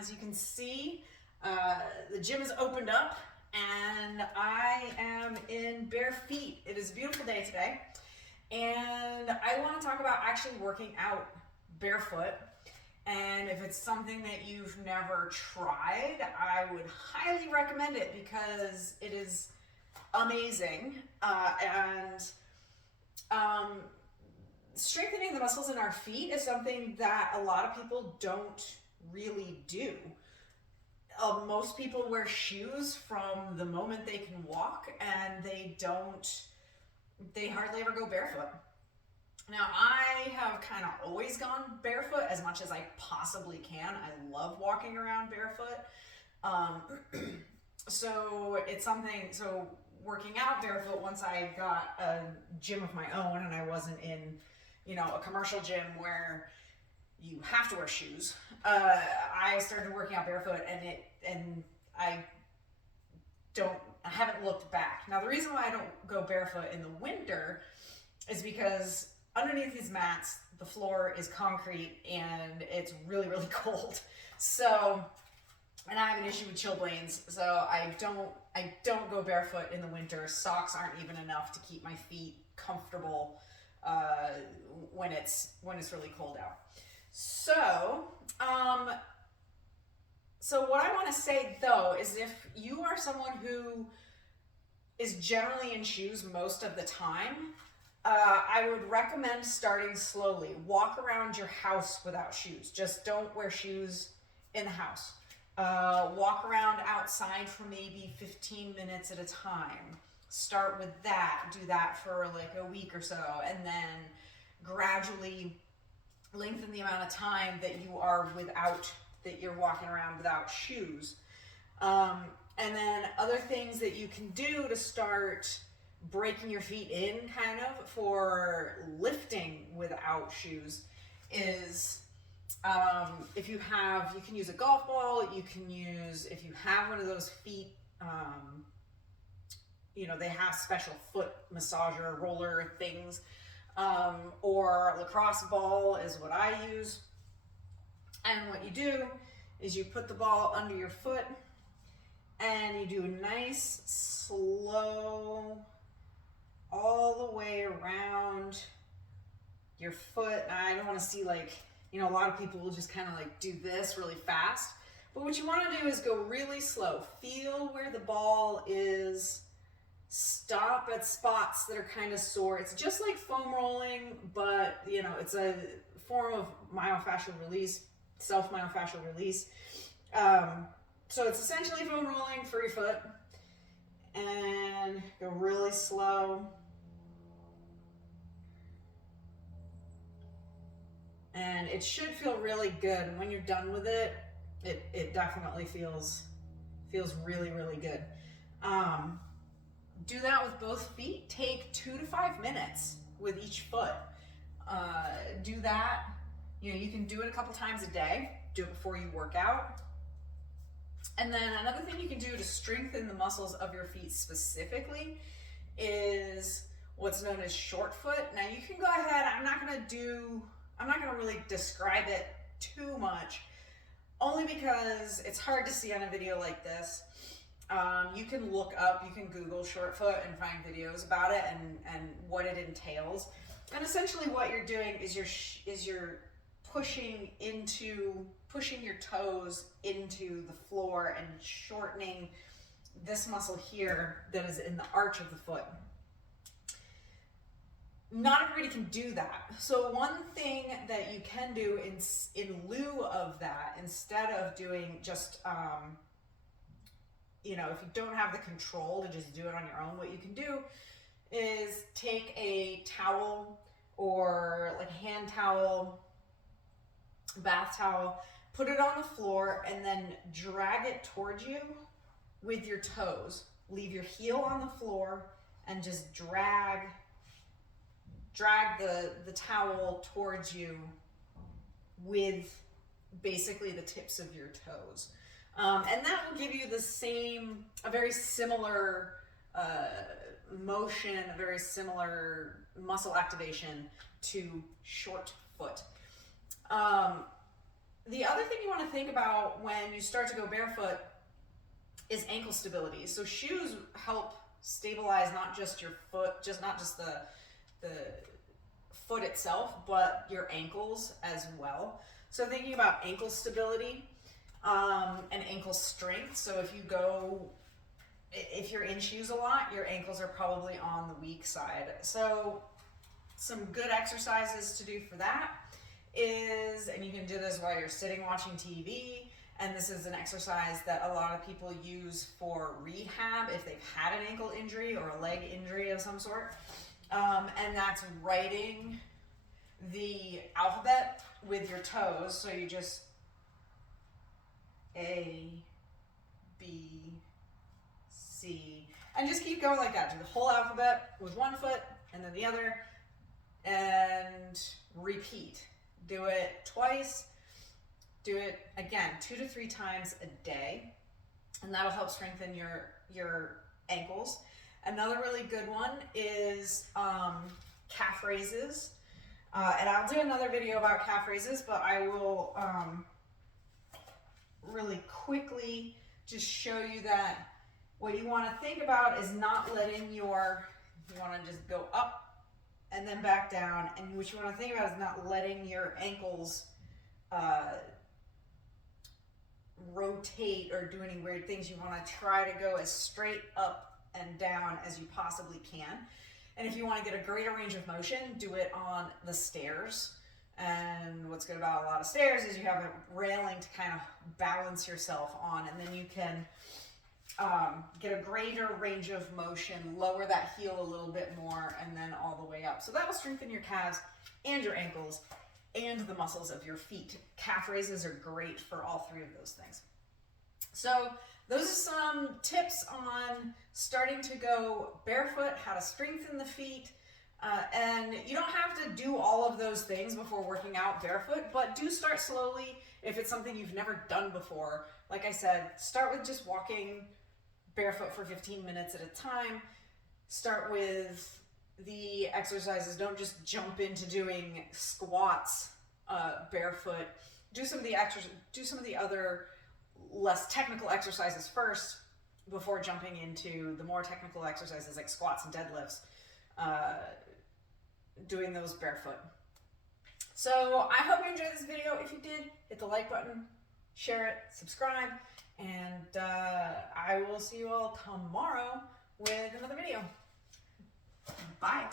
as you can see, the gym has opened up and I am in bare feet. It is a beautiful day today, and I want to talk about actually working out barefoot. And if it's something that you've never tried, I would highly recommend it because it is amazing. Strengthening the muscles in our feet is something that a lot of people don't really do. Most people wear shoes from the moment they can walk, and they hardly ever go barefoot. Now, I have kind of always gone barefoot as much as I possibly can. I love walking around barefoot. So working out barefoot, once I got a gym of my own and I wasn't in, a commercial gym where you have to wear shoes, I started working out barefoot, and I haven't looked back. Now, the reason why I don't go barefoot in the winter is because underneath these mats, the floor is concrete and it's really, really cold. So, and I have an issue with chilblains, so I don't go barefoot in the winter. Socks aren't even enough to keep my feet comfortable when it's really cold out. So what I want to say though is, if you are someone who is generally in shoes most of the time, I would recommend starting slowly. Walk around your house without shoes. Just don't wear shoes in the house. Walk around outside for maybe 15 minutes at a time. Start with that. Do that for like a week or so, and then gradually lengthen the amount of time that you're walking around without shoes. And then other things that you can do to start breaking your feet in kind of for lifting without shoes is, you can use a golf ball. If you have one of those feet, they have special foot massager roller things, or a lacrosse ball is what I use. And what you do is you put the ball under your foot and you do a nice slow all the way around your foot. I don't want to see a lot of people will just kind of do this really fast. But what you want to do is go really slow. Feel where the ball is. Stop at spots that are kind of sore. It's just like foam rolling, but it's a form of myofascial release, self-myofascial release. So it's essentially foam rolling for your foot. And go really slow. And it should feel really good. And when you're done with it, it definitely feels really, really good. Do that with both feet. Take 2 to 5 minutes with each foot. Do that. You can do it a couple times a day. Do it before you work out. And then another thing you can do to strengthen the muscles of your feet specifically is what's known as short foot. Now you can go ahead. I'm not going to really describe it too much, only because it's hard to see on a video like this. You can Google short foot and find videos about it and what it entails. And essentially what you're doing is you're pushing your toes into the floor and shortening this muscle here that is in the arch of the foot. Not everybody can do that. So one thing that you can do in lieu of that, instead of doing just, if you don't have the control to just do it on your own, what you can do is take a towel or like a hand towel, bath towel, put it on the floor, and then drag it towards you with your toes. Leave your heel on the floor and just drag the towel towards you with basically the tips of your toes. And that will give you a very similar motion, a very similar muscle activation to short foot. The other thing you want to think about when you start to go barefoot is ankle stability. So shoes help stabilize not just your foot, not just the foot itself, but your ankles as well. So thinking about ankle stability and ankle strength. So if you're in shoes a lot, your ankles are probably on the weak side. So some good exercises to do for that is, and you can do this while you're sitting watching TV, and this is an exercise that a lot of people use for rehab if they've had an ankle injury or a leg injury of some sort. And that's writing the alphabet with your toes. So you just A, B, C, and just keep going like that. Do the whole alphabet with one foot and then the other, and repeat. Do it twice. Do it again 2 to 3 times a day, and that'll help strengthen your ankles. Another really good one is calf raises, and I'll do another video about calf raises, but I will really quickly just show you that what you want to think about is not letting you want to just go up and then back down, and what you want to think about is not letting your ankles rotate or do any weird things. You want to try to go as straight up and down as you possibly can. And if you want to get a greater range of motion, do it on the stairs. And what's good about a lot of stairs is you have a railing to kind of balance yourself on, and then you can get a greater range of motion, lower that heel a little bit more, and then all the way up. So that will strengthen your calves and your ankles and the muscles of your feet. Calf raises are great for all 3 of those things. So those are some tips on starting to go barefoot, how to strengthen the feet. And you don't have to do all of those things before working out barefoot, but do start slowly if it's something you've never done before. Like I said, start with just walking barefoot for 15 minutes at a time. Start with the exercises. Don't just jump into doing squats barefoot. Do some of the other less technical exercises first before jumping into the more technical exercises like squats and deadlifts, doing those barefoot. So I hope you enjoyed this video. If you did, hit the like button, share it, subscribe, and I will see you all tomorrow with another video. Bye.